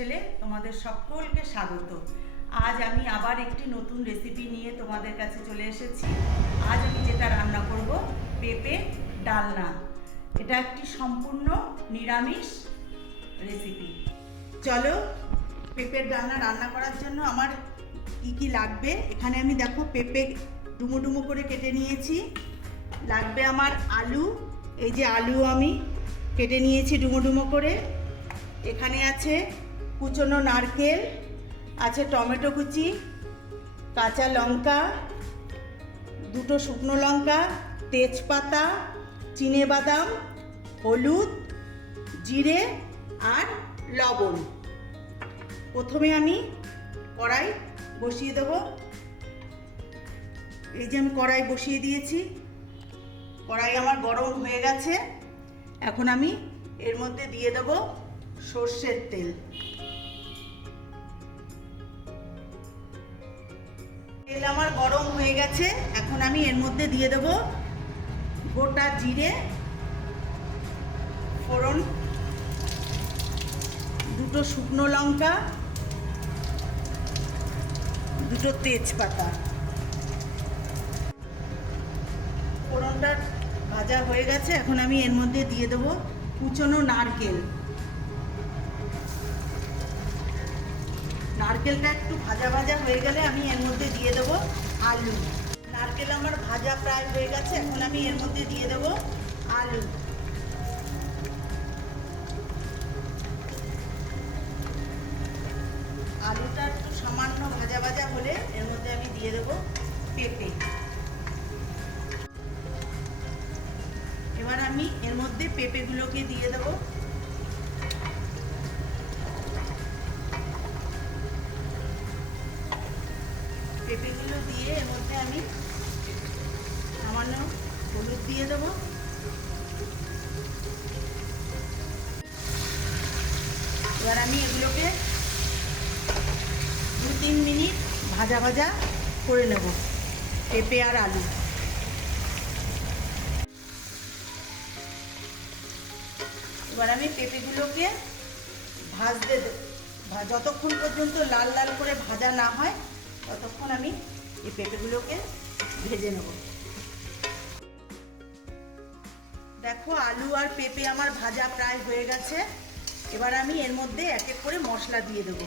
হোস্টেলে তোমাদের সকলকে স্বাগত। আজ আমি আবার একটি নতুন রেসিপি নিয়ে তোমাদের কাছে চলে এসেছি। আজ আমি যেটা রান্না করব পেঁপে ডালনা। এটা একটি সম্পূর্ণ নিরামিষ রেসিপি। চলো, পেঁপের ডালনা রান্না করার জন্য আমার কি কি লাগবে এখানে আমি দেখো পেঁপে ডুমো ডুমো করে কেটে নিয়েছি। লাগবে আমার আলু, এই যে আলু আমি কেটে নিয়েছি ডুমো ডুমো করে। এখানে আছে কুচনো নারকেল, আছে টমেটো কুচি, কাঁচা লঙ্কা, দুটো শুকনো লঙ্কা, তেজপাতা, চিনেবাদাম, হলুদ, জিরে আর লবণ। প্রথমে আমি কড়াই বসিয়ে দেব। এই যে আমি কড়াই বসিয়ে দিয়েছি, কড়াই আমার গরম হয়ে গেছে। এখন আমি এর মধ্যে দিয়ে দেব সর্ষের তেল। তেল আমার গরম হয়ে গেছে। এখন আমি এর মধ্যে দিয়ে দেব গোটা জিরে ফোড়ন, দুটো শুকনো লঙ্কা, দুটো তেজপাতা। ফোড়নটা ভাজা হয়ে গেছে। এখন আমি এর মধ্যে দিয়ে দেব কুচনো নারকেল। নারকেলটা একটু ভাজা ভাজা হয়ে গেলে আমি এর মধ্যে দিয়ে দেব আলু। নারকেল আমার ভাজা প্রায় হয়ে গেছে। এখন আমি এর মধ্যে দিয়ে দেব আলু। আলুটা একটু সামান্য ভাজা ভাজা হলে এর মধ্যে আমি দিয়ে দেব পেঁপে। এবার আমি এর মধ্যে পেঁপেগুলোকে দিয়ে দেব। পেঁপেগুলো দিয়ে এর মধ্যে আমি সামান্য হলুদ দিয়ে দেব। এবার আমি এগুলোকে 2-3 মিনিট ভাজা ভাজা করে নেব, পেঁপে আর আলু। এবার আমি পেঁপেগুলোকে ভাজতে যতক্ষণ পর্যন্ত লাল লাল করে ভাজা না হয় ততক্ষণ আমি এই পেঁপেগুলোকে ভেজে নেব। দেখো আলু আর পেঁপে আমার ভাজা প্রায় হয়ে গেছে। এবার আমি এর মধ্যে এক এক করে মশলা দিয়ে দেব।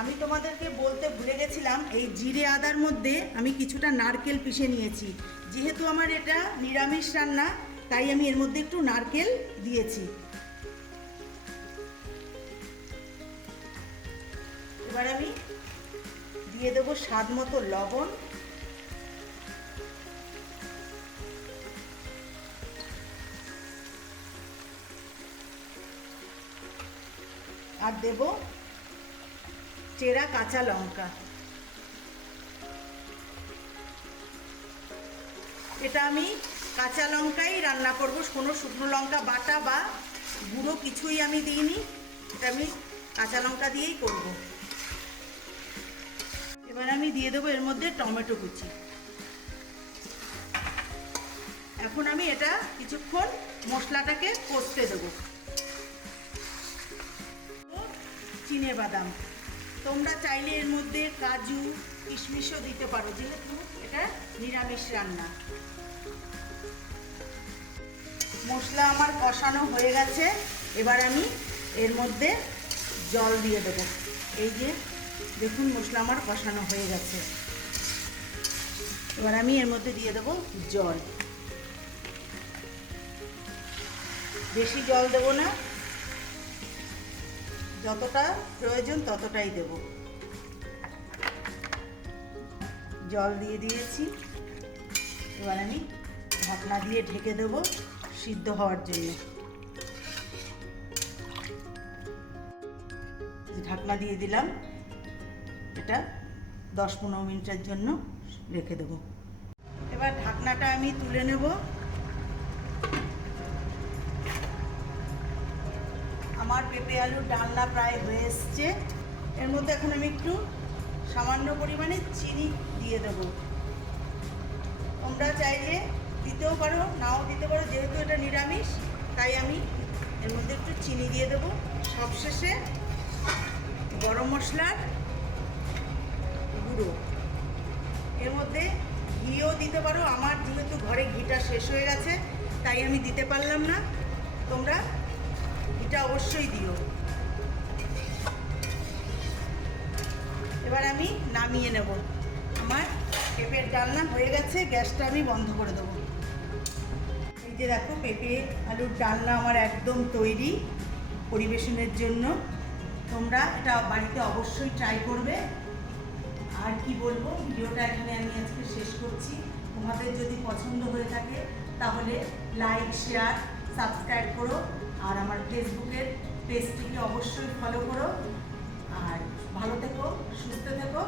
আমি তোমাদেরকে বলতে ভুলে গেছিলাম, এই জিরে আদার মধ্যে আমি কিছুটা নারকেল পিষে নিয়েছি। যেহেতু আমার এটা নিরামিষ রান্না তাই আমি এর মধ্যে একটু নারকেল দিয়েছি। এবার আমি দিয়ে দেবো স্বাদ মতো লবণ, আর দেব চেরা কাঁচা লঙ্কা। এটা আমি কাঁচা লঙ্কাই রান্না করব, কোনো শুকনো লঙ্কা বাটা বা গুঁড়ো কিছুই আমি দিইনি। এটা আমি কাঁচা লঙ্কা দিয়েই করব। এবার আমি দিয়ে দেবো এর মধ্যে টমেটো কুচি। এখন আমি এটা কিছুক্ষণ মশলাটাকে কষতে দেবো। চিনেবাদাম, তোমরা চাইলে এর মধ্যে কাজু কিশমিশও দিতে পারো, যেহেতু এটা নিরামিষ রান্না। মশলা আমার কষানো হয়ে গেছে। এবার আমি এর মধ্যে জল দিয়ে দেবো। এই যে দেখুন মশলা আমার কষানো হয়ে গেছে। এবার আমি এর মধ্যে দিয়ে দেবো জল। বেশি জল দেব না, যতটা প্রয়োজন ততটাই দেব। জল দিয়ে দিয়েছি। এবার আমি ঢাকনা দিয়ে ঢেকে দেব সিদ্ধ হওয়ার জন্য। ঢাকনা দিয়ে দিলাম। এটা 10-15 মিনিটের জন্য রেখে দেব। এবার ঢাকনাটা আমি তুলে নেব। আমার পেঁপে আলুর ডালনা প্রায় হয়ে এসছে। এর মধ্যে এখন আমি একটু সামান্য পরিমাণে চিনি দিয়ে দেব। তোমরা চাইলে দিতেও পারো, নাও দিতে পারো। যেহেতু এটা নিরামিষ তাই আমি এর মধ্যে একটু চিনি দিয়ে দেবো। সবশেষে গরম মশলার গুঁড়ো। এর মধ্যে ঘিও দিতে পারো, আমার যেহেতু ঘরে ঘিটা শেষ হয়ে গেছে তাই আমি দিতে পারলাম না, তোমরা ঘিটা অবশ্যই দিও। এবার আমি নামিয়ে নেব। আমার পেঁপের ডালনা হয়ে গেছে, গ্যাসটা আমি বন্ধ করে দেবো। এই যে দেখো, পেঁপে আলুর ডালনা আমার একদম তৈরি পরিবেশনের জন্য। তোমরা এটা বাড়িতে অবশ্যই ট্রাই করবে। আর কি বলবো, ভিডিওটা এখানে আমি আজকে শেষ করছি। তোমাদের যদি পছন্দ হয়ে থাকে তাহলে লাইক, শেয়ার, সাবস্ক্রাইব করো। আর আমার ফেসবুকের পেজটিকে অবশ্যই ফলো করো। আর ভালো থেকো, সুস্থ থেকো।